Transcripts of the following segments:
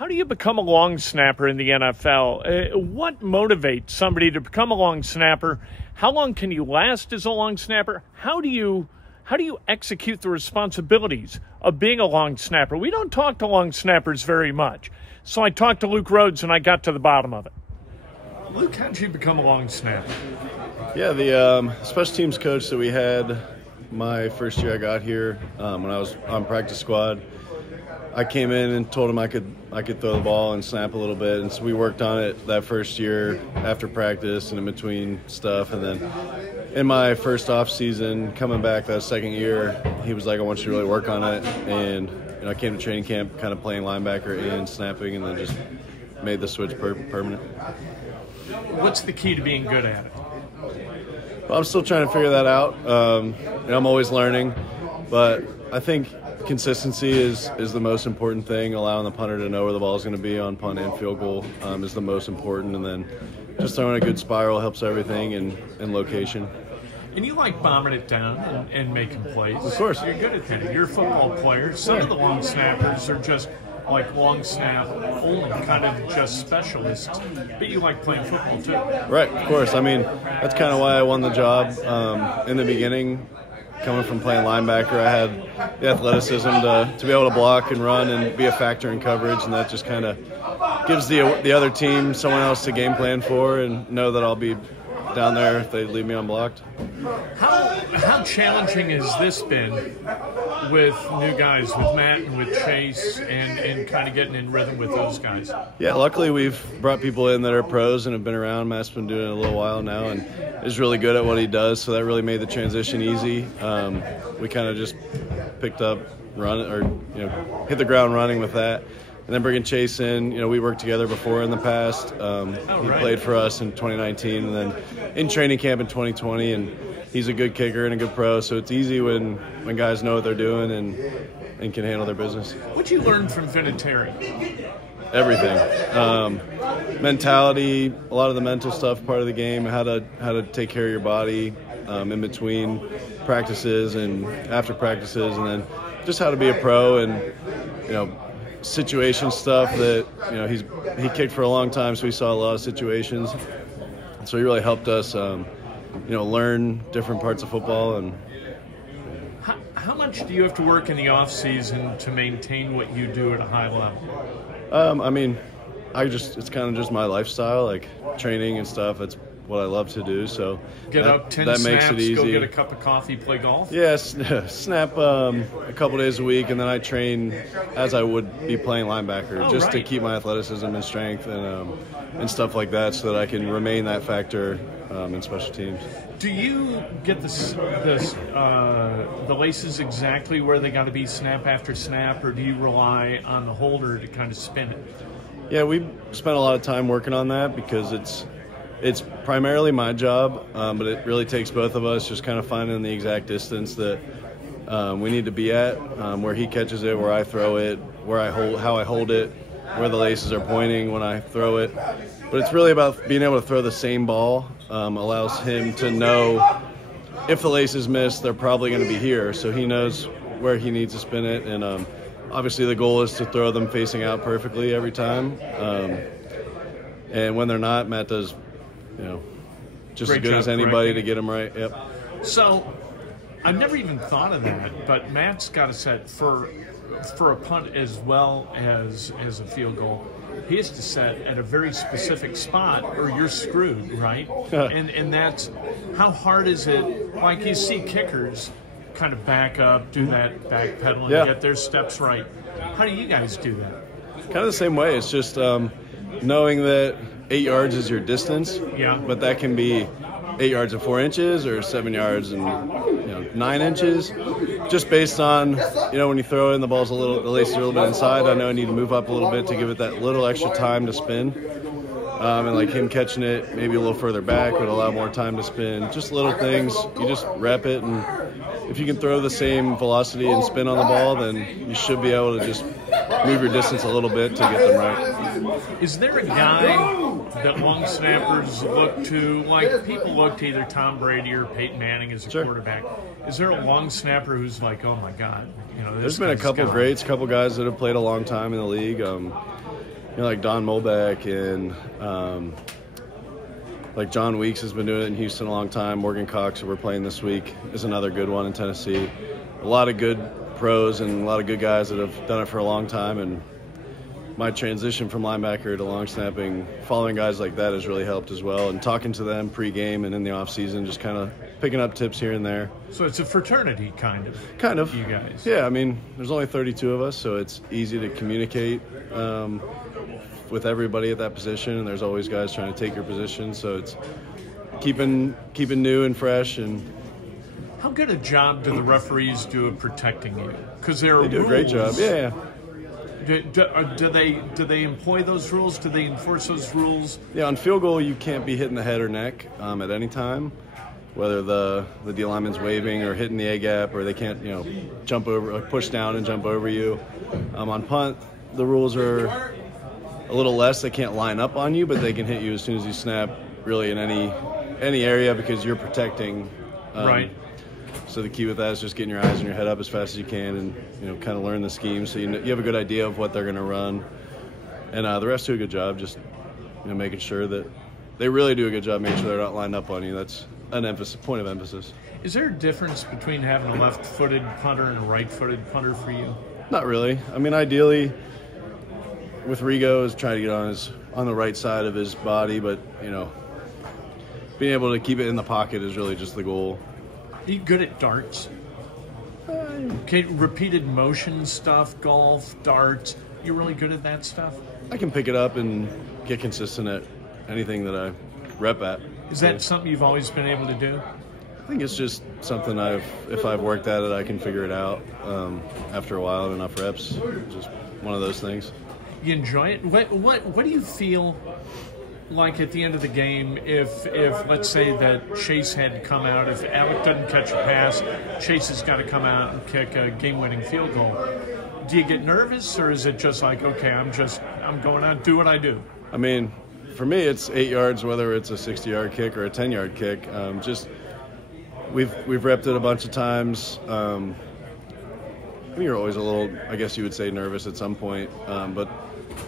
How do you become a long snapper in the NFL? What motivates somebody to become a long snapper? How long can you last as a long snapper? How do you execute the responsibilities of being a long snapper? We don't talk to long snappers very much. So I talked to Luke Rhodes, and I got to the bottom of it. Luke, how did you become a long snapper? Yeah, the special teams coach that we had my first year I got here, when I was on practice squad, I came in and told him I could throw the ball and snap a little bit, and so we worked on it that first year after practice and in between stuff. And then in my first off season, coming back that second year, he was like, "I want you to really work on it." And I came to training camp kind of playing linebacker and snapping, and then just made the switch permanent. What's the key to being good at it? Well, I'm still trying to figure that out. I'm always learning, but I think consistency is the most important thing. Allowing the punter to know where the ball is going to be on punt and field goal is the most important, and then just throwing a good spiral helps everything in location. And you like bombing it down and making plays. Of course. You're good at that. You're a football player. Some of the long snappers are just like long snap only, kind of just specialists. But you like playing football too. Right, of course. I mean, that's kind of why I won the job in the beginning. Coming from playing linebacker, I had the athleticism to be able to block and run and be a factor in coverage, and that just kind of gives the other team someone else to game plan for and know that I'll be down there if they leave me unblocked. How challenging has this been with new guys, with Matt and with Chase, and kind of getting in rhythm with those guys? Yeah, luckily we've brought people in that are pros and have been around. Matt's been doing it a little while now and is really good at what he does, so that really made the transition easy. We kind of just picked up, hit the ground running with that. And then bringing Chase in, we worked together before in the past. He played for us in 2019 and then in training camp in 2020, and he's a good kicker and a good pro, so it's easy when guys know what they're doing and can handle their business. What'd you learn from Vinatieri? Everything. Mentality, a lot of the mental stuff, part of the game, how to take care of your body in between practices and after practices, and then just how to be a pro and, situation stuff that, he kicked for a long time, so he saw a lot of situations. So he really helped us, learn different parts of football. And how much do you have to work in the off season to maintain what you do at a high level? It's kind of just my lifestyle, like training and stuff. It's what I love to do, so get up 10 that snaps, makes it easy. Go get a cup of coffee, play golf. Yes, snap a couple days a week, and then I train as I would be playing linebacker, to keep my athleticism and strength and stuff like that, so that I can remain that factor in special teams. Do you get the laces exactly where they got to be snap after snap, or do you rely on the holder to kind of spin it? Yeah, we spent a lot of time working on that because it's primarily my job, but it really takes both of us just kind of finding the exact distance that we need to be at, where he catches it, where I throw it, how I hold it, where the laces are pointing when I throw it. But it's really about being able to throw the same ball, allows him to know if the laces miss, they're probably going to be here, so he knows where he needs to spin it. And obviously the goal is to throw them facing out perfectly every time. And when they're not, Matt does just as good as anybody to get them right. Yep. So I've never even thought of that, but Matt's got a set for a punt as well as a field goal. He has to set at a very specific spot or you're screwed, right? and that's how hard is it? Like you see kickers kind of back up, do that back pedal and get their steps right. How do you guys do that? Kind of the same way. It's just knowing that 8 yards is your distance, but that can be 8 yards and 4 inches or 7 yards and 9 inches, just based on when you throw in the laces are a little bit inside. I know I need to move up a little bit to give it that little extra time to spin, and like him catching it maybe a little further back would allow more time to spin. Just little things. You just rep it, and if you can throw the same velocity and spin on the ball, then you should be able to just move your distance a little bit to get them right. Is there a guy that long snappers look to, like people look to either Tom Brady or Peyton Manning as a Sure. quarterback? Is there a long snapper who's like, oh my God, There's been a couple greats, couple guys that have played a long time in the league. Like Don Molbeck and like John Weeks has been doing it in Houston a long time. Morgan Cox, who we're playing this week, is another good one in Tennessee. A lot of good pros and a lot of good guys that have done it for a long time. And my transition from linebacker to long snapping, following guys like that has really helped as well. And talking to them pre-game and in the off season, just kind of picking up tips here and there. So it's a fraternity, kind of. You guys. Yeah, I mean, there's only 32 of us, so it's easy to communicate with everybody at that position. And there's always guys trying to take your position, so it's keeping new and fresh. And how good a job do the referees do of protecting you? Because they do a great job. Yeah. Do they employ those rules? Do they enforce those rules? Yeah, on field goal, you can't be hitting the head or neck at any time, whether the D lineman's waving or hitting the A gap, or they can't jump over, like push down and jump over you. On punt, the rules are a little less. They can't line up on you, but they can hit you as soon as you snap, really in any area, because you're protecting. Right. So the key with that is just getting your eyes and your head up as fast as you can, and kind of learn the scheme, so you have a good idea of what they're going to run. And the refs do a good job, just making sure that they really do a good job making sure they're not lined up on you. That's an point of emphasis. Is there a difference between having a left-footed punter and a right-footed punter for you? Not really. I mean, ideally, with Rigo, is trying to get on the right side of his body, but being able to keep it in the pocket is really just the goal. Are you good at darts? Okay, repeated motion stuff, golf, darts. You really good at that stuff? I can pick it up and get consistent at anything that I rep at. Is that something you've always been able to do? I think it's just something if I've worked at it, I can figure it out after a while and enough reps. Just one of those things. You enjoy it? What do you feel like at the end of the game if let's say that Chase had come out, if Alec doesn't catch a pass, Chase has got to come out and kick a game-winning field goal? Do you get nervous, or is it just like, okay, I'm going out, do what I do? I mean, for me, it's 8 yards, whether it's a 60-yard kick or a 10-yard kick. We've repped it a bunch of times. I think you're always a little, I guess you would say, nervous at some point, but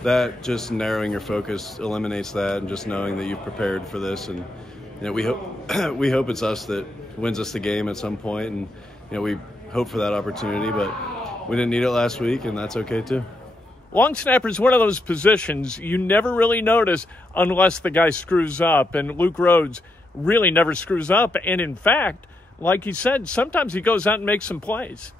that just narrowing your focus eliminates that, and just knowing that you've prepared for this. And we hope it's us that wins us the game at some point, and we hope for that opportunity, but we didn't need it last week, and that's okay too. Long snapper is one of those positions you never really notice unless the guy screws up, and Luke Rhodes really never screws up. And in fact, like he said, sometimes he goes out and makes some plays.